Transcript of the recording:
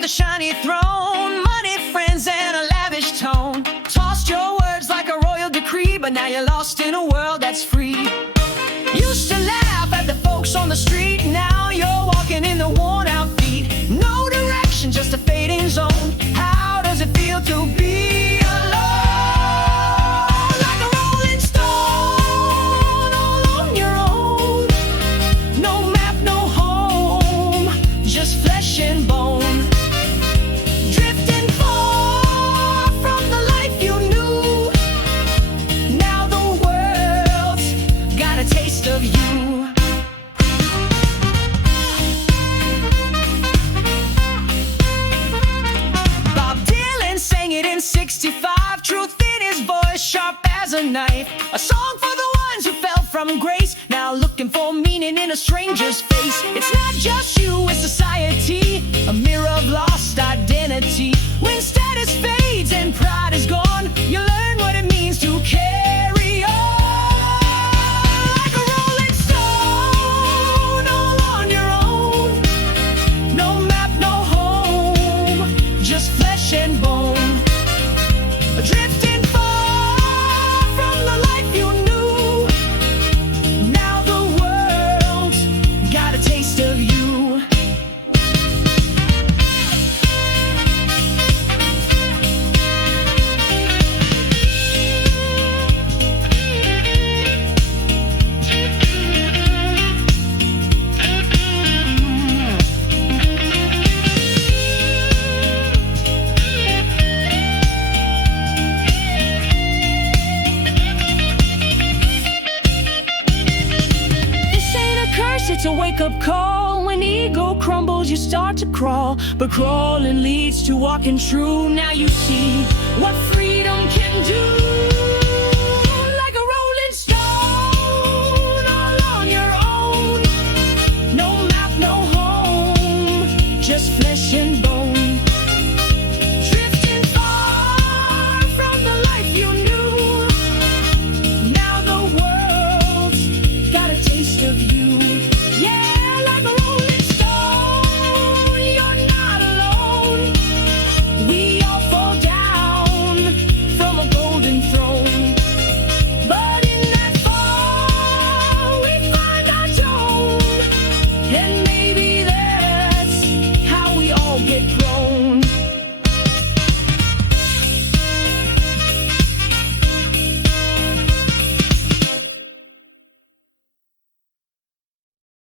with a shiny throne, money, friends, and a lavish tone. Tossed your words like a royal decree, but now you're lost in a world that's free. Used to laugh at the folks on the street, now you're walking in the worn-out feet. No direction, just a fading zone. How does it feel to be alone? Like a rolling stone, all on your own. No map, no home, just flesh and bone. Drifting far from the life you knew. Now the world's got a taste of you. Bob Dylan sang it in 65, truth in his voice, sharp as a knife. A song for the ones who fell from grace, now looking for meaning in a stranger's face. It's not just you, it's society, a mirror of lost identity. When status fades and pride is gone, you learn what it means to carry on. Like a rolling stone, all on your own. No map, no home, just flesh and bone. Drifting far from the life you knew. Now the world's got a taste of you. It's a wake-up call. When ego crumbles, you start to crawl. But crawling leads to walking true. Now you see what freedom can do.